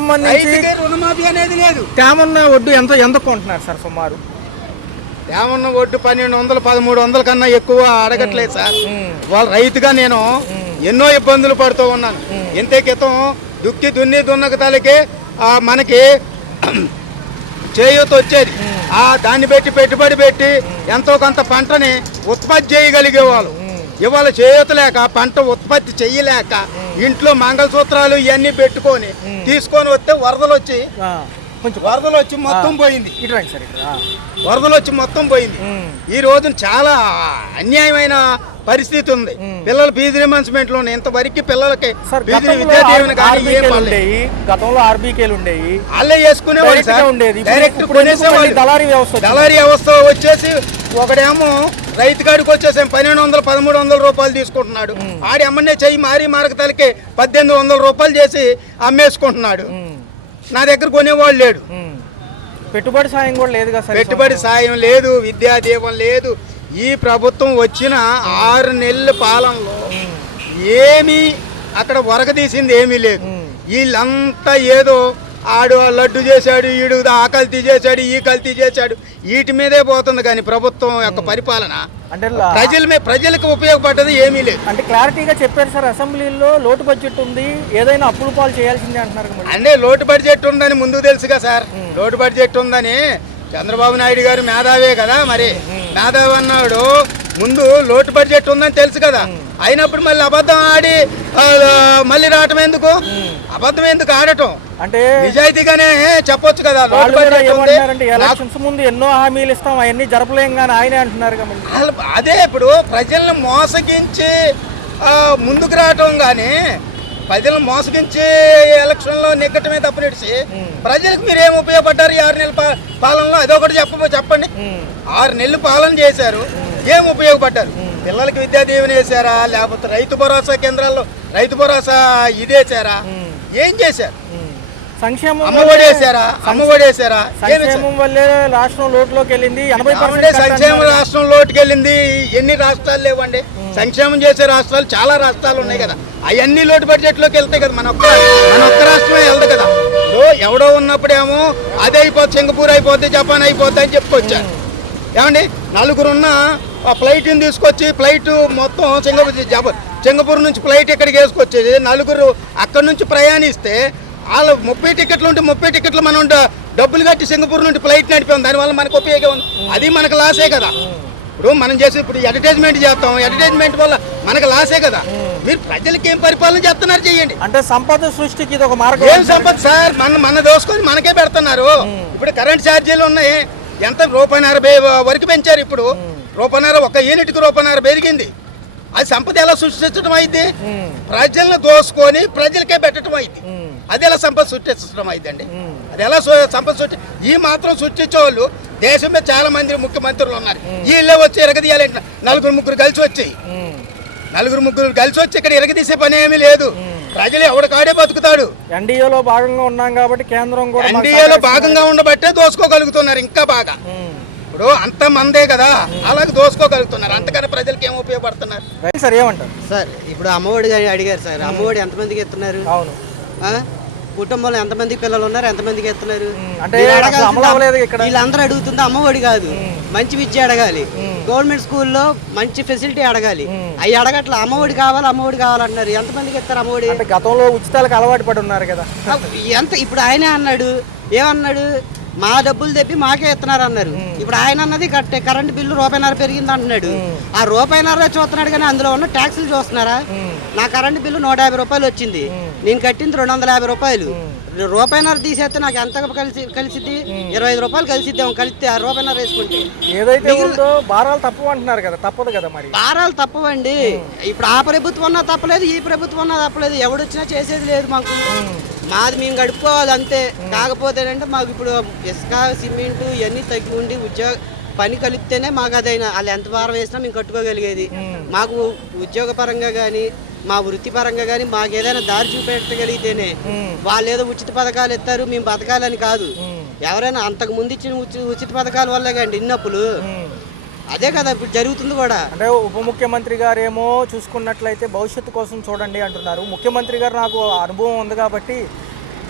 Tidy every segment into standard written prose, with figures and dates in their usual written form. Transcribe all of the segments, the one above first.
సంబంధించి రుణమాఫీ అనేది లేదు. తేమన్న వడ్డు ఎంత కొంటున్నారు సార్ సుమారు? తేమన్న వడ్డు 1200 1300 కన్నా ఎక్కువ అడగట్లేదు సార్. వాళ్ళ రైతుగా నేను ఎన్నో ఇబ్బందులు పడుతూ ఉన్నాను. ఇంతే క్రితం దున్ని దున్నక తలకి మనకి చేయూత వచ్చేది. దాన్ని పెట్టి పెట్టుబడి పెట్టి ఎంతో కొంత పంటని ఉత్పత్తి చేయగలిగేవాళ్ళు. ఇవాళ చేయూత లేక పంట ఉత్పత్తి చెయ్యలేక ఇంట్లో మంగళసూత్రాలు ఇవన్నీ పెట్టుకొని తీసుకొని వస్తే వరదలు వచ్చి మొత్తం పోయింది. వరదలు వచ్చి మొత్తం పోయింది. ఈ రోజున చాలా అన్యాయమైన పరిస్థితి ఉంది. పిల్లల ఫీజు రియంబర్స్మెంట్ లో ఇంతవరకు పిల్లలకి గతంలో ఆర్బీకేలు ఉండేవి, వాళ్ళే వేసుకునేవాళ్ళు సార్. డైరెక్ట్ కొనేసేవాళ్ళు. దళారీ వ్యవస్థ వచ్చేసి ఒకడేమో రైతు కాడికి వచ్చేసి 1200 1300 రూపాయలు తీసుకుంటున్నాడు. ఆడి అమ్మనే చెయ్యి మారక తలకి 1800 రూపాయలు చేసి అమ్మేసుకుంటున్నాడు. నా దగ్గర కొనేవాళ్ళు లేడు. పెట్టుబడి సాయం కూడా లేదు కదా. పెట్టుబడి సాయం లేదు, విద్యా దీపం లేదు. ఈ ప్రభుత్వం వచ్చిన 6 నెలల పాలనలో ఏమీ అక్కడ వరకదీసింది ఏమీ లేదు. వీళ్ళంతా ఏదో ఆడు లడ్డు చేశాడు, ఈడు ఆ కల్తీ చేశాడు, ఈ కల్తీ చేశాడు, వీటి మీదే పోతుంది. కానీ ప్రభుత్వం యొక్క పరిపాలన అంటే ప్రజలకు ఉపయోగపడ్డది ఏమీ లేదు. అంటే క్లారిటీగా చెప్పారు సార్. అసెంబ్లీలో లోటు బడ్జెట్ ఉంది, ఏదైనా అప్పులు పాలు చేయాల్సిందే అంటున్నారు. అంటే లోటు బడ్జెట్ ఉందని ముందు తెలుసుగా సార్. లోటు బడ్జెట్ ఉందని చంద్రబాబు నాయుడు గారు మేధావే కదా. మరి మేధావి అన్నాడు ముందు లోటు బడ్జెట్ ఉందని తెలుసు కదా. అయినప్పుడు మళ్ళీ అబద్ధం ఆడి మళ్ళీ రావటం ఎందుకు? అబద్ధం ఎందుకు ఆడటం? అంటే నిజాయితీగానే చెప్పొచ్చు కదా. లోటు బడ్జెట్ ఎలక్షన్స్ ముందు ఎన్నో హామీలు ఇస్తాం, అవన్నీ జరపలేం కానీ ఆయనే అంటున్నారు. అదే ఇప్పుడు ప్రజలను మోసగించి ముందుకు రావటం కానీ ప్రజలను మోసగించి ఎలక్షన్లో నెగ్గటమే తప్పనిడిచి ప్రజలకు మీరేం ఉపయోగపడ్డారు ఈ 6 నెలల పాలనలో? అదొకటి చెప్పండి. 6 నెలలు పాలన చేశారు, ఏం ఉపయోగపడ్డారు? పిల్లలకి విద్యా దీవెన వేసారా? లేకపోతే రైతు భరోసా కేంద్రాల్లో రైతు భరోసా ఇదేసారా? ఏం చేశారు? సంక్షేమం అమ్మఒడి వేసారా? సంక్షేమం వల్లే రాష్ట్రం లోటులోకి వెళ్ళింది. సంక్షేమ రాష్ట్రం లోటుకి వెళ్ళింది. ఎన్ని రాష్ట్రాలు లేవండి సంక్షేమం చేసే రాష్ట్రాలు? చాలా రాష్ట్రాలు ఉన్నాయి కదా. అవన్నీ లోటు బడ్జెట్లోకి వెళ్తాయి కదా. మన ఒక్క రాష్ట్రమే వెళ్తాయి కదా. ఎవడో ఉన్నప్పుడేమో అదే అయిపోతుంది, సింగపూర్ అయిపోద్ది, జపాన్ అయిపోద్ది అని చెప్పుకొచ్చారు. ఏమండి, నలుగురున్న ఫ్లైట్ని తీసుకొచ్చి ఫ్లైట్ మొత్తం సింగపూర్ నుంచి ఫ్లైట్ ఇక్కడికి వేసుకొచ్చేది. నలుగురు అక్కడి నుంచి ప్రయాణిస్తే వాళ్ళ 30 టికెట్లు ఉంటే 30 టికెట్లు మనం డబ్బులు కట్టి సింగపూర్ నుండి ఫ్లైట్ నడిపాం. దానివల్ల మనకు ఉపయోగం ఉంది. అది మనకు లాసే కదా. ఇప్పుడు మనం చేసి ఇప్పుడు అడ్వర్టైజ్మెంట్ చేస్తాం, అడ్వర్టైజ్మెంట్ వల్ల మనకు లాసే కదా. మీరు ప్రజలకి ఏం పరిపాలన చేస్తున్నారు చెయ్యండి. అంటే సంపద సృష్టికి ఇది ఒక మార్గం. ఏం సంపద సార్? మన దోసుకొని మనకే పెడుతున్నారు. ఇప్పుడు కరెంట్ ఛార్జీలు ఉన్నాయి, ఎంత ₹1.50 వరకు పెంచారు. ఇప్పుడు ₹1.50 ఒక యూనిట్కి ₹1.50 పెరిగింది. అది సంపద ఎలా సృష్టించడం అయింది? ప్రజలను దోసుకొని ప్రజలకే పెట్టడం అయింది. అది ఎలా సంపద సృష్టించడం అయిందండి? అది ఎలా సంపద సృష్టి? ఈ మాత్రం సృష్టించే వాళ్ళు దేశం మీద చాలా మంది ముఖ్యమంత్రులు ఉన్నారు. వీళ్ళే వచ్చి ఎరగదీయాలంటే నలుగురు ముగ్గురు కలిసి వచ్చి ఇక్కడ ఎరగదీసే పని ఏమీ లేదు. ప్రజలు ఎవడు కాడే బతుకుతాడు. ఎన్డీఏలో భాగంగా ఉన్నాం కాబట్టి కేంద్రం కూడా ఎన్డీఏలో భాగంగా ఉండబట్టే దోసుకోగలుగుతున్నారు ఇంకా బాగా. ఇప్పుడు అంత మందే కదా, అలాగే దోసుకోగలుగుతున్నారు. అంతకన్నా ప్రజలకి ఏం ఉపయోగపడుతున్నారు సార్? ఏమంటారు సార్? ఇప్పుడు అమ్మఒడి అడిగారు సార్. అమ్మఒడి ఎంతమందికి ఇస్తున్నారు? అవును. కుటుంబంలో ఎంతమంది పిల్లలు ఉన్నారు, ఎంతమందికి ఇస్తున్నారు? అంటే వీళ్ళందరూ అడుగుతుంది అమ్మఒడి కాదు, మంచి విద్య అడగాలి. గవర్నమెంట్ స్కూల్లో మంచి ఫెసిలిటీ అడగాలి. అవి అడగట్లా. అమ్మఒడి కావాలంటున్నారు. ఎంతమందికి ఇస్తారు అమ్మఒడి? గతంలో ఉచితాలకు అలవాటు పడి ఉన్నారు కదా. ఇప్పుడు ఆయనే అన్నాడు, ఏమన్నాడు? మా డబ్బులు తెప్పి మాకే ఇస్తున్నారు అన్నారు. ఇప్పుడు ఆయన అన్నది కరెంట్ బిల్లు ₹1.50 పెరిగింది అంటున్నాడు. ఆ ₹1.50 చూస్తున్నాడు కానీ అందులో ఉన్న ట్యాక్సులు చూస్తున్నారా? నా కరెంట్ బిల్లు ₹150 వచ్చింది, నేను కట్టింది ₹250. ₹1.50 తీసేస్తే నాకు ఎంత కలిసిద్ది? ₹25 కలిసిద్దాం. కలిస్తే ఆ ₹1.50 వేసుకుంటే ఏదైతే భారాలు తప్పు అంటున్నారు కదా. తప్పదు కదా మరి. భారాలు తప్పవండి. ఇప్పుడు ఆ ప్రభుత్వం ఉన్నా తప్పలేదు, ఈ ప్రభుత్వం ఉన్నా తప్పలేదు. ఎవడొచ్చినా చేసేది లేదు మాకు. మాది మేము గడుపుకోవాలి అంతే. కాకపోతే అంటే మాకు ఇప్పుడు ఇసుక సిమెంటు ఇవన్నీ తగ్గి ఉండి పని కలిపితేనే మాకు అదైనా వాళ్ళు ఎంత భారం వేసినా మేము కట్టుకోగలిగేది. మాకు ఉద్యోగపరంగా కానీ మా వృత్తిపరంగా కానీ మాకు ఏదైనా దారి చూపెట్టగలిగితేనే. వాళ్ళు ఏదో ఉచిత పథకాలు ఇస్తారు, మేము బతకాలని కాదు. ఎవరైనా అంతకు ముందు ఇచ్చిన ఉచిత పథకాల వల్లే కండి ఇన్నప్పులు. అదే కదా ఇప్పుడు జరుగుతుంది కూడా. అంటే ఉప ముఖ్యమంత్రి గారు ఏమో చూసుకున్నట్లయితే భవిష్యత్తు కోసం చూడండి అంటున్నారు. ముఖ్యమంత్రి గారు నాకు అనుభవం ఉంది కాబట్టి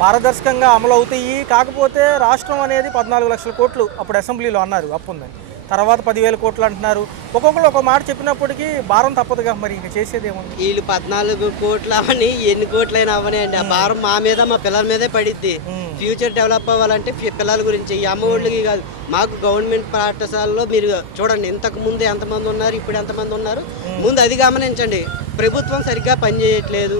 పారదర్శకంగా అమలు అవుతాయి. కాకపోతే రాష్ట్రం అనేది 14 లక్షల కోట్లు అప్పుడు అసెంబ్లీలో అన్నారు అప్పు ఉందని, తర్వాత 10,000 కోట్లు అంటున్నారు. ఒక్కొక్కరు ఒక మాట చెప్పినప్పటికీ భారం తప్పదుగా, మరి ఇంకా చేసేది ఏముంది? వీళ్ళు 14 కోట్లు అవని ఎన్ని కోట్లైనా అవని అండి, ఆ భారం మా మీద మా పిల్లల మీదే పడిద్ది. ఫ్యూచర్ డెవలప్ అవ్వాలంటే పిల్లల గురించి, ఈ అమ్మఒళ్ళకి కాదు. మాకు గవర్నమెంట్ పాఠశాలలో మీరు చూడండి, ఇంతకు ముందు ఎంతమంది ఉన్నారు, ఇప్పుడు ఎంతమంది ఉన్నారు, ముందు అది గమనించండి. ప్రభుత్వం సరిగ్గా పనిచేయట్లేదు.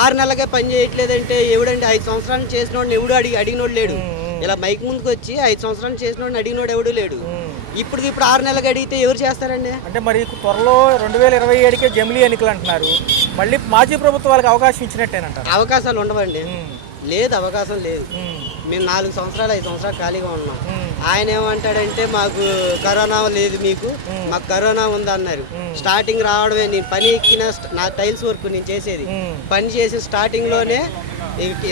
6 నెలలుగా పనిచేయట్లేదు అంటే ఎవడండి? 5 సంవత్సరాలు చేసినోడిని ఎవడు అడిగినోడు లేడు. ఇలా మైక్ ముందుకు వచ్చి 5 సంవత్సరాలు చేసినోడిని అడిగినోడు ఎవడు లేడు. ఇప్పుడు 6 నెలలకు అడిగితే ఎవరు చేస్తారండి? అంటే మరి త్వరలో 2027కే జమిలీ ఎన్నికలు అంటున్నారు. మళ్ళీ మాజీ ప్రభుత్వాలకు అవకాశం ఇచ్చినట్టేనంటారు? అవకాశాలు ఉండవండి. లేదు, అవకాశం లేదు. మేము 4 సంవత్సరాలు 5 సంవత్సరాలు ఖాళీగా ఉన్నాం. ఆయన ఏమంటాడంటే మాకు కరోనా లేదు, మీకు మాకు కరోనా ఉందన్నారు. స్టార్టింగ్ రావడమే, నేను పని ఎక్కిన నా టైల్స్ వర్క్ నేను చేసేది, పని చేసి స్టార్టింగ్-లోనే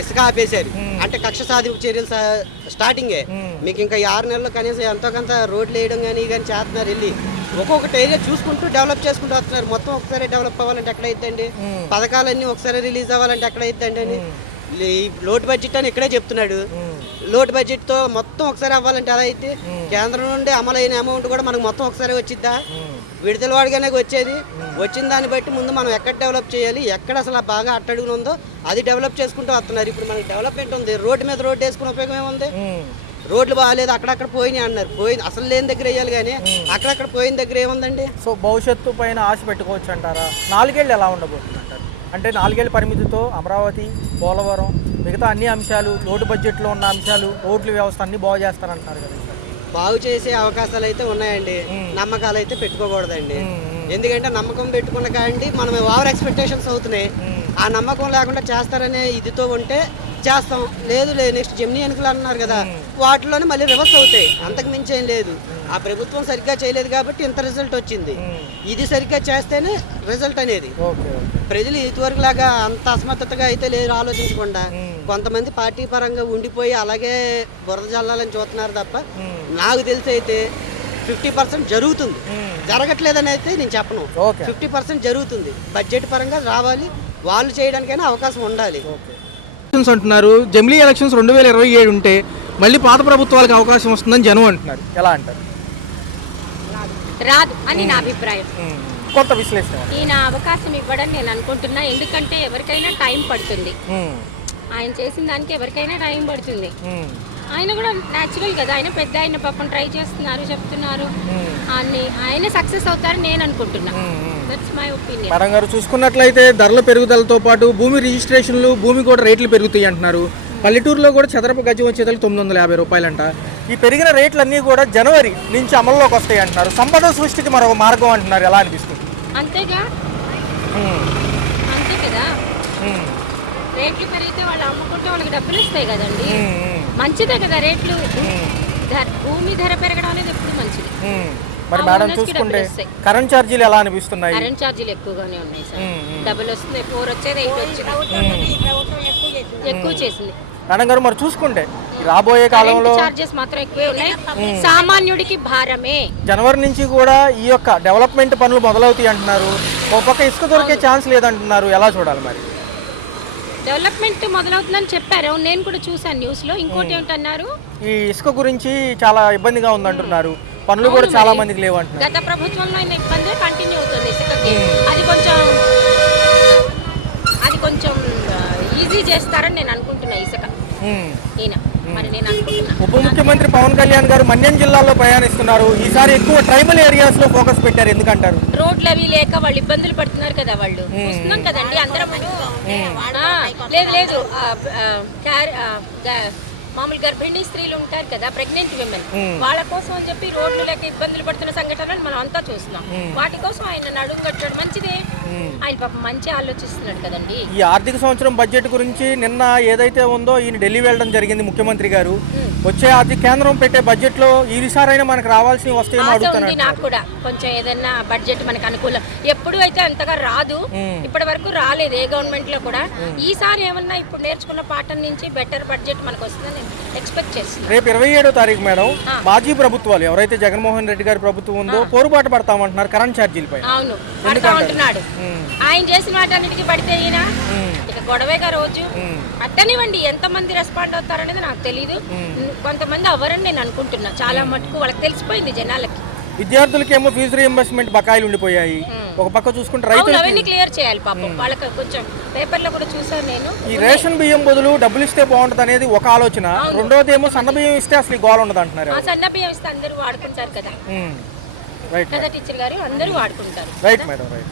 ఇసుక ఆపేశారు. అంటే కక్ష సాధింపు చర్యలు స్టార్టింగే. మీకు ఇంకా 6 నెలల్లో కనీసం ఎంతో కొంత రోడ్లు వేయడం కానీ చేస్తున్నారు. వెళ్ళి ఒక్కొక్కటి ఏరియా చూసుకుంటూ డెవలప్ చేసుకుంటూ వస్తున్నారు. మొత్తం ఒకసారి డెవలప్ అవ్వాలంటే ఎక్కడైద్దండి? పథకాలన్నీ ఒకసారి రిలీజ్ అవ్వాలంటే ఎక్కడైద్దండి అని లోటు బడ్జెట్ అని ఇక్కడే చెప్తున్నాడు. లోటు బడ్జెట్తో మొత్తం ఒకసారి అవ్వాలంటే ఎలా అయితే? కేంద్రం నుండి అమలైన అమౌంట్ కూడా మనకు మొత్తం ఒకసారి వచ్చిద్దా? విడుదల వాడిగానే వచ్చేది. వచ్చిన దాన్ని బట్టి ముందు మనం ఎక్కడ డెవలప్ చేయాలి, ఎక్కడ అసలు బాగా అట్టడుగులు ఉందో అది డెవలప్ చేసుకుంటూ వస్తున్నారు. ఇప్పుడు మనకి డెవలప్మెంట్ ఉంది, రోడ్డు మీద రోడ్డు వేసుకునే ఉపయోగం ఏముంది? రోడ్లు బాగాలేదు, అక్కడక్కడ పోయినాయి అన్నారు. పోయింది అసలు లేని దగ్గర వేయాలి కానీ అక్కడక్కడ పోయిన దగ్గర ఏముందండి? సో భవిష్యత్తు పైన ఆశ పెట్టుకోవచ్చు అంటారా? 4 ఏళ్ళు ఎలా ఉండబోతుంది అంటారు? అంటే 4 ఏళ్ళ పరిమితితో అమరావతి, పోలవరం, మిగతా అన్ని అంశాలు, లోటు బడ్జెట్లో ఉన్న అంశాలు, రోడ్ల వ్యవస్థ అన్ని బాగు చేస్తారంటున్నారు కదా. బాగు చేసే అవకాశాలు అయితే ఉన్నాయండి, నమ్మకాలు అయితే పెట్టుకోకూడదండి. ఎందుకంటే నమ్మకం పెట్టుకున్న కాండి మనం ఓవర్ ఎక్స్పెక్టేషన్స్ అవుతున్నాయి. ఆ నమ్మకం లేకుండా చేస్తారనే ఇదితో ఉంటే చేస్తాం, లేదు నెక్స్ట్ జమినీ ఎన్నికలు అన్నారు కదా, వాటిలోనే మళ్ళీ రివర్స్ అవుతాయి. అంతకు మించి ఏం లేదు. ఆ ప్రభుత్వం సరిగ్గా చేయలేదు కాబట్టి ఇంత రిజల్ట్ వచ్చింది. ఇది సరిగ్గా చేస్తేనే రిజల్ట్ అనేది. ప్రజలు ఇదివరకు లాగా అంత అసమర్థతగా అయితే లేదు, ఆలోచించకుండా కొంతమంది పార్టీ పరంగా ఉండిపోయి అలాగే బురద జల్లాలని చూస్తున్నారు తప్ప నాకు తెలిసి అయితే 50% జరుగుతుంది. జరగట్లేదని అయితే నేను చెప్పను. 50% జరుగుతుంది. బడ్జెట్ పరంగా రావాలి, వాళ్ళు చేయడానికైనా అవకాశం ఉండాలి. అంటున్నారు జమిలీ ఎలక్షన్స్ 2027 ఉంటే మళ్ళీ పాత ప్రభుత్వాలకు అవకాశం వస్తుందని జనం అంటున్నారు. ఎలా అంటారు? రాదు అని నా అభిప్రాయం. కొత్త విశ్లేషణ. ఈయన అవకాశం ఇవ్వడం నేను అనుకుంటున్నా. ఎందుకంటే ఎవరికైనా టైం పడుతుంది. ఆయన చేసిన దానికి ఎవరికైనా టైం పడుతుంది. ఆయన కూడా న్యాచురల్ కదా, ఆయన పెద్ద ఆయన పాపం ట్రై చేస్తున్నారు, చెప్తున్నారు. ఆయన సక్సెస్ అవుతారని నేను అనుకుంటున్నా. That's my opinion. మేడం గారు చూసుకున్నట్లయితే ధరల పెరుగుదలతో పాటు భూమి రిజిస్ట్రేషన్లు, భూమి కూడా రేట్లు పెరుగుతాయి అంటున్నారు. పల్లెటూరులో కూడా చదరపు గజం వచ్చేది 950 రూపాయలంట. ఈ పెరిగిన రేట్లన్నీ కూడా జనవరి నుంచి అమల్లోకి వస్తాయి అంటున్నారు. సంపద సృష్టికి మరొక మార్గం అంటున్నారు. ఎలా అనిపిస్తుంది? అంతేగా, అంతే కదా. రేట్లు పెరిగితే వాళ్ళు అమ్ముకుంటే వాళ్ళకి డబ్బులు ఇస్తాయి కదండి. మంచిదే కదా రేట్లు. భూమి ధర పెరగడం అనేది ఎప్పుడు మంచిది. మరి మేడం చూసుకుంటే కరెంట్ ఛార్జీలు ఎలా అనిపిస్తున్నాయి? కరెంట్ ఛార్జీలు ఎక్కువగానే ఉన్నాయి సార్. డబుల్ వస్తుంది, 4 వచ్చేది 8 వచ్చింది, ఎక్కువ చేసింది. మేడం గారు మరి చూసుకుంటే రాబోయే కాలంలో చార్జెస్ మాత్రం ఎక్కువే ఉన్నాయి, సామాన్యుడికి భారమే. జనవరి నుంచి కూడా ఈ యొక్క డెవలప్మెంట్ పనులు మొదలవుతాయి అంటున్నారు. ఒక పక్క ఇసుక దొరికే ఛాన్స్ లేదంటున్నారు. ఎలా చూడాలి మరి? డెవలప్మెంట్ మొదలవుతుందని చెప్పారు, నేను కూడా చూసాను న్యూస్ లో. ఇంకోటి ఏంటన్నారు, ఈ ఇసుక గురించి చాలా ఇబ్బందిగా ఉందంటున్నారు. పనులు కూడా చాలా మందికి లేవు అంటున్నారు. గత ప్రభుత్వంలో ఇబ్బంది కంటిన్యూ అవుతుంది ఇసుకకి. అది కొంచెం ఈజీ చేస్తారని నేను అనుకుంటున్నా. ఇసుక ఈయన మరి నేను అనుకుంటున్నా. ఉప ముఖ్యమంత్రి పవన్ కళ్యాణ్ గారు మన్యం జిల్లాలో ప్రయాణిస్తున్నారు. ఈసారి ఎక్కువ ట్రైబల్ ఏరియాస్ లో ఫోకస్ పెట్టారు. ఎందుకంటారు? రోడ్లు అవి లేక వాళ్ళు ఇబ్బందులు పడుతున్నారు కదా. వాళ్ళు చూస్తున్నాం కదండి అందరం. లేదు మామూలు గర్భిణీ స్త్రీలు ఉంటారు కదా, ప్రెగ్నెంట్ విమెన్, వాళ్ళ కోసం అని చెప్పి రోడ్లు లేక ఇబ్బందులు పడుతున్న సంఘటనలు మనం అంతా చూస్తున్నాం. వాటి కోసం ఆయన నడుము కట్టడం మంచిదే. ఆయన పాపం మంచి ఆలోచిస్తున్నాడు కదండి. ఈ ఆర్థిక సంవత్సరం బడ్జెట్ గురించి నిన్న ఏదైతే ఉందో ఈయన ఢిల్లీ వెళ్ళడం జరిగింది ముఖ్యమంత్రి గారు. వచ్చే ఆర్థిక కేంద్రం పెట్టే బడ్జెట్ లో ఈసారైనా మనకు రావాల్సినవి వస్తాయేమో అడుగుతున్నారు. నాకు కూడా కొంచెం ఏదైనా బడ్జెట్ మనకు అనుకూలం. ఎప్పుడు అయితే అంతగా రాదు, ఇప్పటి వరకు రాలేదు ఏ గవర్నమెంట్ లో కూడా. ఈసారి ఏమన్నా ఇప్పుడు నేర్చుకున్న పాఠం నుంచి బెటర్ బడ్జెట్ మనకు వస్తుందని ఎక్స్పెక్ట్ చేస్తున్నాను. రేపు 27వ తారీఖు మేడం మాజీ ప్రభుత్వాలు ఎవరైతే జగన్మోహన్ రెడ్డి గారి ప్రభుత్వం ఉందో పోరుబాటు పడతామంటున్నారు కరెంట్ ఛార్జీలపై. అవును, పడతా ఉంటున్నాడు. ఆయన చేసిన వాటన్నిటికీ పడితే ఈయన ఇక గొడవేగా రోజు అట్టనివ్వండి. ఎంతమంది రెస్పాండ్ అవుతారనేది నాకు తెలియదు. కొంతమంది అవ్వరని నేను అనుకుంటున్నా. చాలా మటుకు వాళ్ళకి తెలిసిపోయింది జనాలకి. విద్యార్థులకేమో ఫీజు రీఎంబర్స్మెంట్ బకాయిలు ఉండిపోయాయి. ఒక పక్క చూసుకుంటే రైతులు అవన్నీ క్లియర్ చేయాలి పాపం. వాళ్ళకి కొంచెం పేపర్లో కూడా చూసాను నేను. ఈ రేషన్ బియ్యం బదులు డబ్బులు ఇస్తే బాగుంటుంది అనేది ఒక ఆలోచన. రెండోది ఏమో సన్న బియ్యం ఇస్తే అసలు ఈ గోల ఉండదు అంటున్నారు. ఆ సన్న బియ్యం ఇస్తే అందరూ వాడుకుంటారు కదా రైట్ కదా టీచర్ గారు, అందరూ వాడుకుంటారు. Right madam right.